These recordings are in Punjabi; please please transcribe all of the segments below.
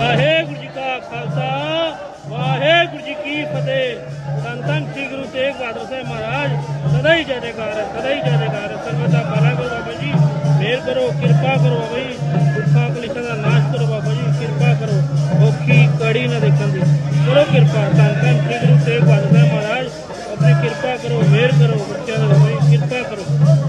ਵਾਹਿਗੁਰੂ ਜੀ ਕਾ ਖਾਲਸਾ, ਵਾਹਿਗੁਰੂ ਜੀ ਕੀ ਫਤਿਹ। ਧੰਨ ਸ੍ਰੀ ਗੁਰੂ ਤੇਗ ਬਹਾਦਰ ਸਾਹਿਬ ਮਹਾਰਾਜ, ਸਦਾ ਹੀ ਜੈਕਾਰ ਸਦਾ ਹੀ ਜੈਕਾਰ ਸਰਬਤਾ ਭਲਾ ਕਰੋ ਬਾਬਾ ਜੀ ਮਿਹਰ ਕਰੋ, ਕਿਰਪਾ ਕਰੋ ਬਾਬਾ ਜੀ। ਦੁੱਖਾਂ ਕਲੇਸ਼ਾਂ ਦਾ ਨਾਸ਼ ਕਰੋ ਬਾਬਾ ਜੀ, ਕਿਰਪਾ ਕਰੋ। ਔਖੀ ਕੜੀ ਨਾ ਦੇਖਣ ਦੀ। ਕਰੋ ਕਿਰਪਾ। ਧੰਨ ਧੰਨ ਸ੍ਰੀ ਗੁਰੂ ਤੇਗ ਬਹਾਦਰ ਸਾਹਿਬ ਮਹਾਰਾਜ, ਆਪਣੀ ਕਿਰਪਾ ਕਰੋ ਮਿਹਰ ਕਰੋ ਬੱਚਿਆਂ ਦੇ ਬਾਬਾ ਜੀ, ਕਿਰਪਾ ਕਰੋ।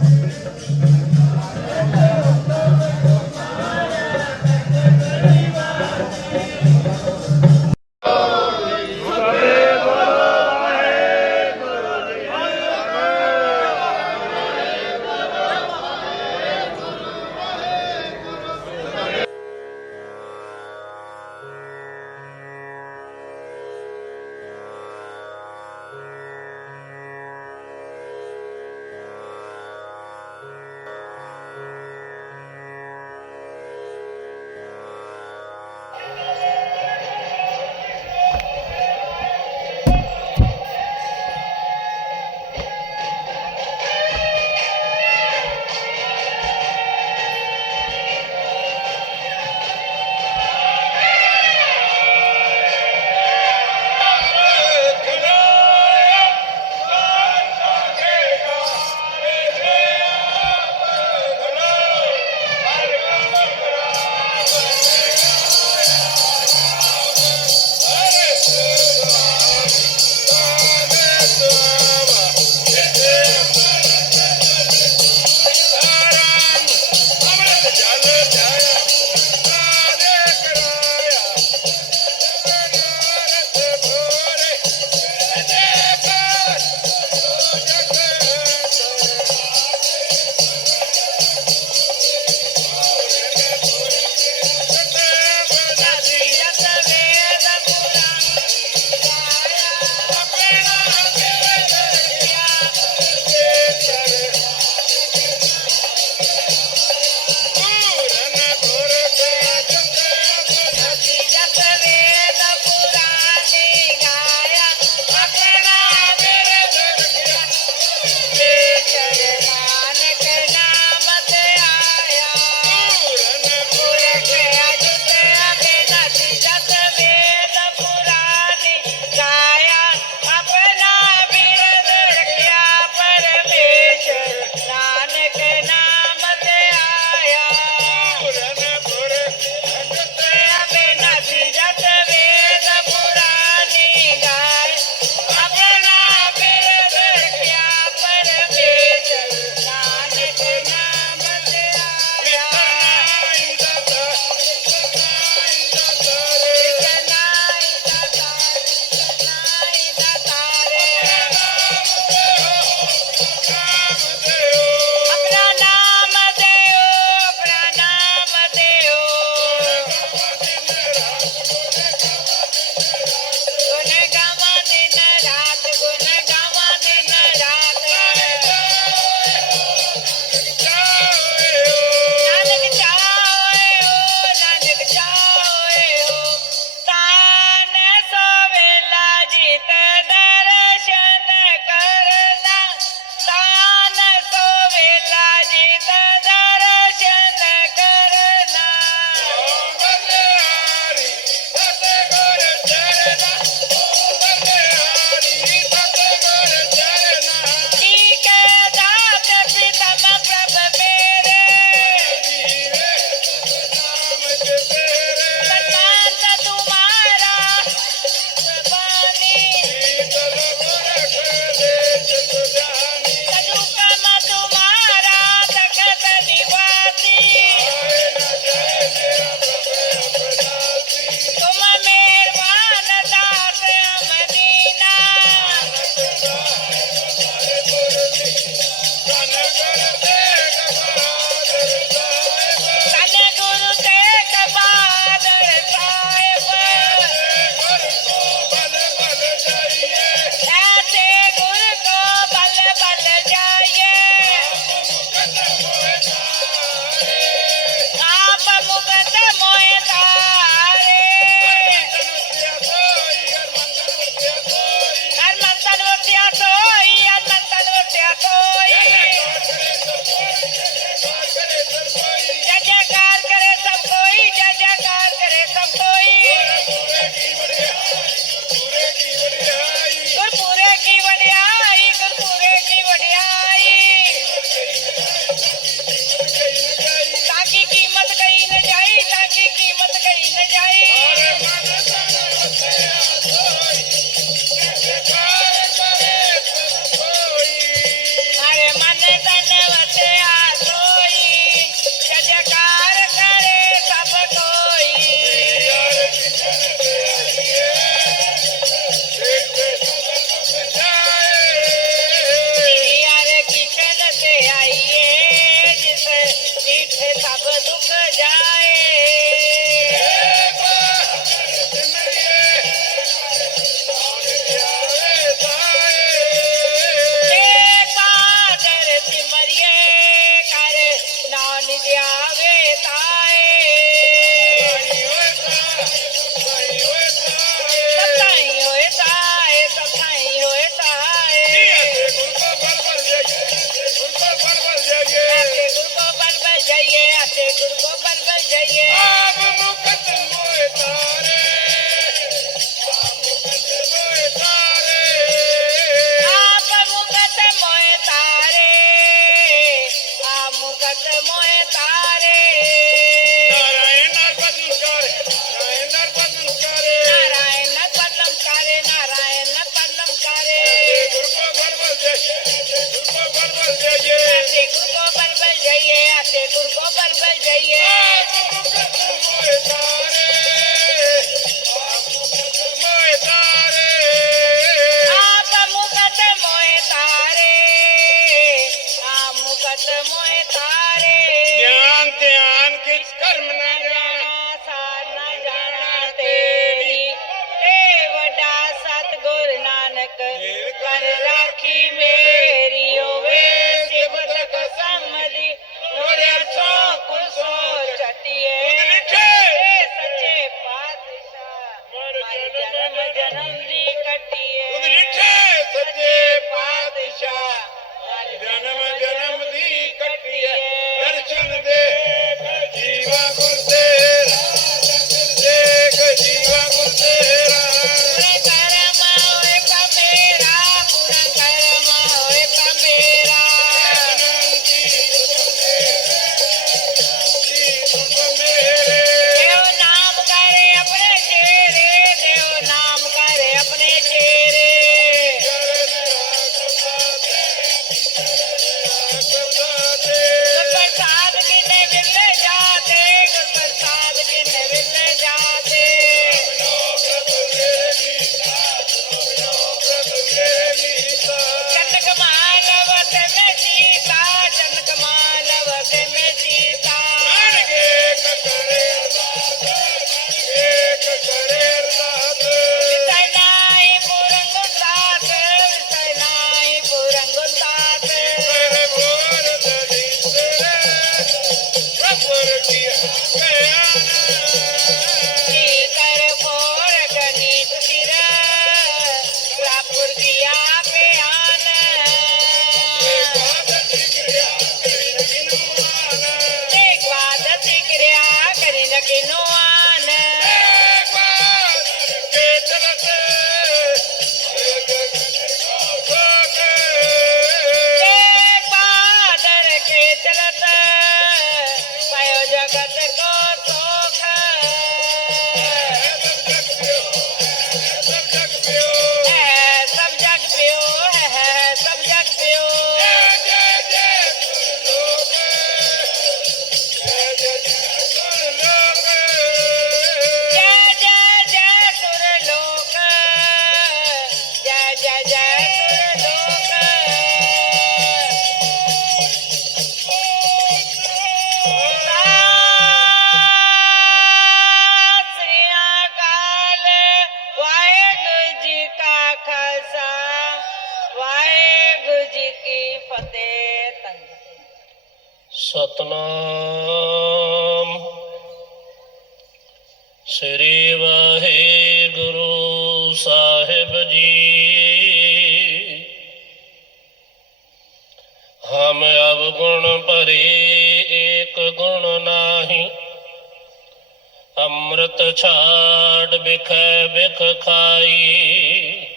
ਛਾੜ ਬਿਖੈ ਬਿਖ ਖਾਈ।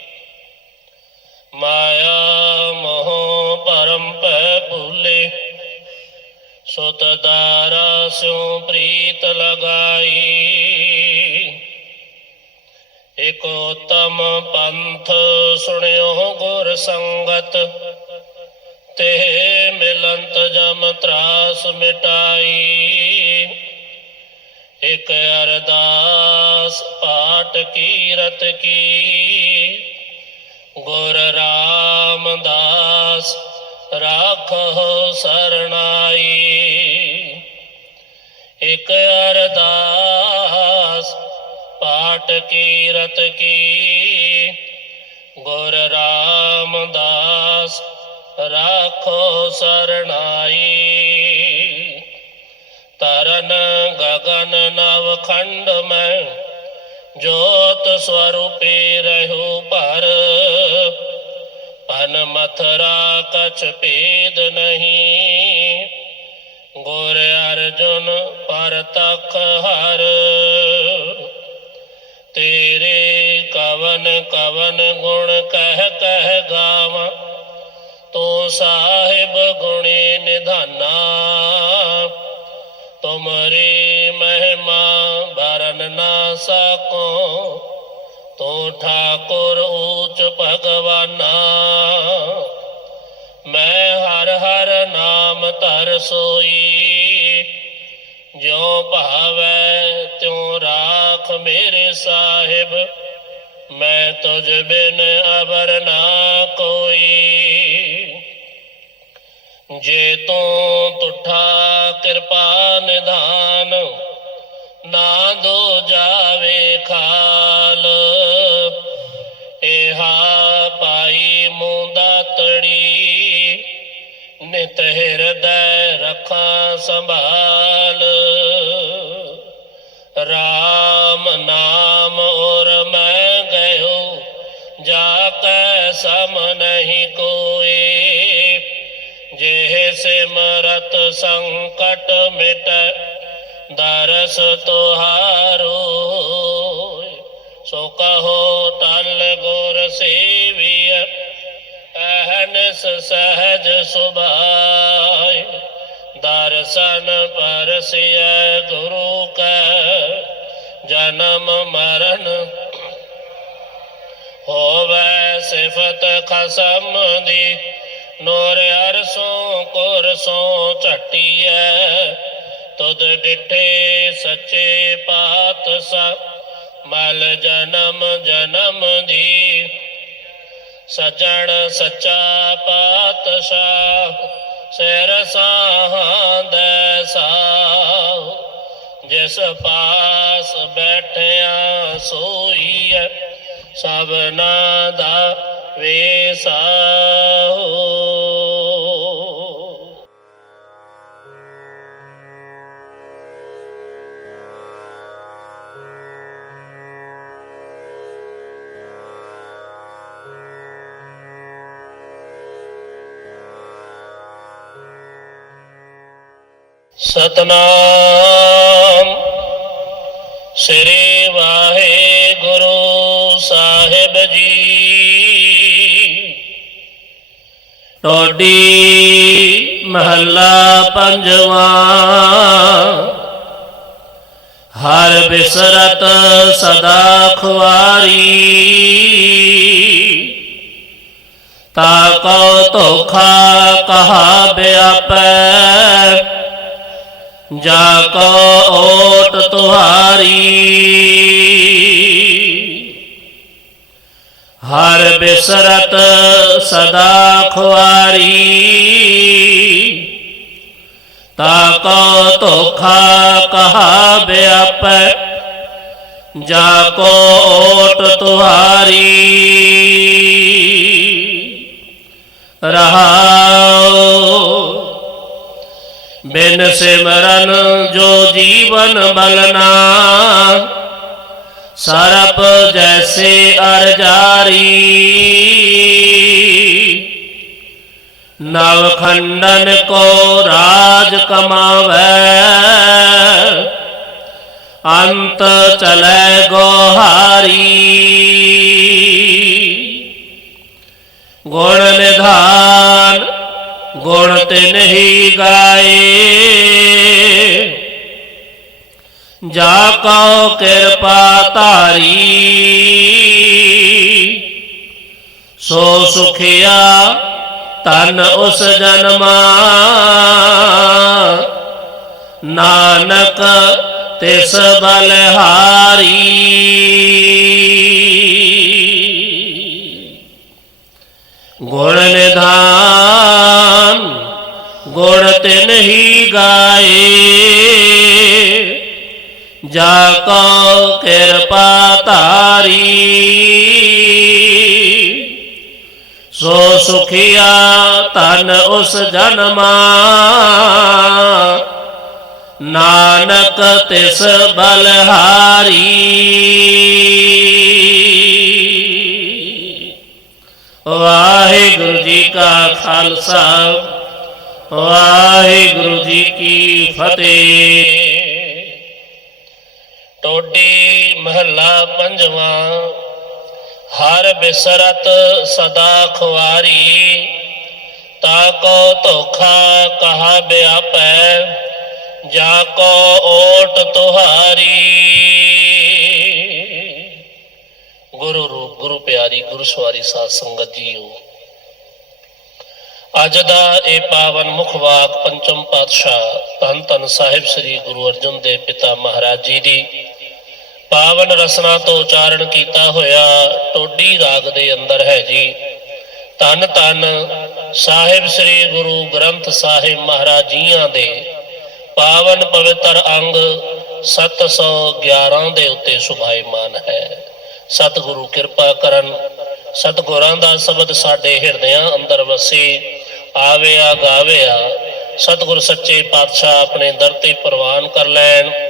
ਮਾਇਆ ਮੋਹ ਪਰਮ ਪੈ ਭੁਲੇ। ਸੁਤ ਦਾਰਾ ਸਿਉ ਪ੍ਰੀਤ ਲਗਾਈ। ਇਕ ਉਤਮ ਪੰਥ ਸੁਣਿਓ ਗੁਰ ਸੰਗਤ। ਤੇ ਮਿਲੰਤ ਜਮ ਤਰਾਸ ਮਿਟਾਈ। ਇਕ ਅਰਦਾਸ ਪਾਠ ਕੀਰਤ ਕੀ। ਗੁਰ ਰਾਮਦਾਸ, ਰਾਖੋ ਸਰਣਾਈ। ਇਕ ਅਰਦਾਸ ਪਾਠ ਕੀਰਤ ਕੀ। ਗੁਰ ਰਾਮਦਾਸ, ਰਾਖੋ ਸਰਣਾਈ। ਤਰਨ ਜੋਤ ਸਰੂਪੇ ਰਹੋ ਪਰ, ਪਨ ਮਥਰਾ ਕਛ ਭੇਦ ਨਹੀਂ। ਗੁਰ ਅਰਜੁਨ ਪਰ ਤਖ ਹਰ, ਤੇਰੇ ਕਵਨ ਕਵਨ ਗੁਣ ਕਹਿ ਕਹਿ ਗਾਵਾਂ। ਤੂੰ ਸਾਹਿਬ ਗੁਣੇ ਨਿਧਾਨ ਠਾਕੁਰ ਊਚ ਭਗਵਾਨਾ। ਮੈਂ ਹਰ ਹਰ ਨਾਮ ਧਰ ਸੋਈ। ਜਿਉ ਭਾਵੈ ਤਿਉ ਰਾਖ ਮੇਰੇ ਸਾਹਿਬ। ਮੈਂ ਤੁਝ ਬਿਨ ਅਵਰ ਨਾ ਕੋਈ। ਜੇ ਤੂੰ ਤੁਠਾ ਕਿਰਪਾ ਨਿਧਾਨ ਨਾ ਦੋ ਜਾਵੇ ਖਾਲ ਰਾਮ ਨਾਮ ਔਰ ਮੈਂ ਗਇਓ ਜਾ ਕੈ ਸਮ ਨਹੀਂ ਕੋਏ ਜੇ ਸਿਮਰਤ ਸੰਕਟ ਮਿਟ ਦਰਸ ਤੁਹਾਰੋ ਸੋ ਕਹੋ ਤਲ ਗੁਰ ਸੇਵੀਐ ਅਹਨਸ ਸਹਜ ਸੁਭਾਇ ਦਰਸ਼ਨ ਪਰਸਿਐ ਗੁਰੂ ਕੈ ਜਨਮ ਮਰਨ। ਹੋਵੇ ਸਿਫਤ ਖਸਮ ਦੀ। ਨੂਰ ਅਰਸੋਂ ਕੁਰਸੋਂ ਝਟੀਐ। ਤੁਧ ਡਿਠੇ ਸੱਚੇ ਪਾਤਸ਼ਾਹ, ਮਲ ਜਨਮ ਜਨਮ ਦੀ। ਸਜਣ ਸੱਚਾ ਪਾਤਸ਼ਾਹ, ਸਿਰ ਸਾਹਾਂ ਸਾਹ ਜਿਸ ਪਾਸ ਬੈਠਿਆ ਸੋਈਐ ਸਭਨਾ ਦਾ ਵੇਸਾਹੋ ਸਤਨਾਮ ਟੋਡੀ ਮਹੱਲਾ ਪੰਜਵਾਂ। ਹਰ ਬਿਸਰਤ ਸਦਾ ਖੁਆਰੀ। ਤਾ ਕੋ ਧੋਖਾ ਕਹਾ ਬਿਆਪੈ। ਜਾ ਕੋ ਓਟ ਤੁਹਾਰੀ। ਹਰ ਬਿਸਰਤ ਸਦਾ ਖੁਆਰੀ। ਤਾ ਕੋ ਧੋਖਾ ਕਹਾ ਬਿਆਪੈ ਜਾ ਕੋ ਓਟ ਤੁਹਾਰੀ। ਰਹਾਉ ਬਿਨ ਸਿਮਰਨ ਜੋ ਜੀਵਨ ਬਲਨਾ। सरप जैसे अर्जारी। नवखंडन को राज कमावे। अंत चले गोहारी। गुण निधान, गुण ते नहीं गाए। ਨਹੀਂ ਗਾਏ ਜਾ ਕਉ ਕਿਰਪਾ ਧਾਰੀ ਸੋ ਸੁਖਿਆ ਤਨ ਉਸ ਜਨਮਾ ਨਾਨਕ ਤਿਸ ਬਲਹਾਰੀ ਗੁਣ ਨਿਧਾਨ ਗੁਣ ਤੇ ਨਹੀਂ ਗਾਏ ਜਾ ਕੋ ਕਿਰਪਾ ਧਾਰੀ। ਸੋ ਸੁਖਿਆ ਤਨ ਉਸ ਜਨਮਾ। ਨਾਨਕ ਤਿਸ ਬਲਹਾਰੀ। ਵਾਹਿਗੁਰੂ ਜੀ ਕਾ ਖਾਲਸਾ। ਵਾਹਿਗੁਰੂ ਜੀ ਕੀ ਫਤਿਹ। ਟੋਡੀ ਮਹੱਲਾ ਪੰਜਵਾਂ, ਹਰ ਬਿਸਰਤ ਸਦਾ ਖੁਆਰੀ ਤਾ ਕੋ ਧੋਖਾ ਕਹਾ ਬਿਆਪੈ, ਜਾ ਕੋ ਓਟ ਤੁਹਾਰੀ। ਗੁਰੂ ਰੂਪ, ਗੁਰੂ ਪਿਆਰੀ, ਗੁਰੂ ਸਵਾਰੀ ਸਾਧ ਸੰਗਤ ਜੀਓ, ਅੱਜ ਦਾ ਇਹ ਪਾਵਨ ਮੁਖ ਵਾਕ ਪੰਚਮ ਪਾਤਸ਼ਾਹ ਧੰਨ ਧੰਨ ਸਾਹਿਬ ਸ੍ਰੀ ਗੁਰੂ ਅਰਜਨ ਦੇਵ ਪਿਤਾ ਮਹਾਰਾਜ ਜੀ ਦੀ ਪਾਵਨ ਰਸਨਾ ਤੋਂ ਉਚਾਰਨ ਕੀਤਾ ਹੋਇਆ ਟੋਡੀ ਰਾਗ ਦੇ ਅੰਦਰ ਹੈ ਜੀ। ਧੰਨ ਧੰਨ ਸਾਹਿਬ ਸ੍ਰੀ ਗੁਰੂ ਗ੍ਰੰਥ ਸਾਹਿਬ ਮਹਾਰਾਜ ਜੀਆਂ ਦੇ ਪਾਵਨ ਪਵਿੱਤਰ ਅੰਗ 711 ਦੇ ਉੱਤੇ ਸੁਭਾਈਮਾਨ ਹੈ। ਸਤਿਗੁਰੂ ਕਿਰਪਾ ਕਰਨ, ਸਤਿਗੁਰਾਂ ਦਾ ਸ਼ਬਦ ਸਾਡੇ ਹਿਰਦਿਆਂ ਅੰਦਰ ਵਸੇ ਗਾਵੇ ਆ ਸਤਿਗੁਰ ਸੱਚੇ ਪਾਤਸ਼ਾਹ ਆਪਣੇ ਦਰ ਤੇ ਪ੍ਰਵਾਨ ਕਰ ਲੈਣ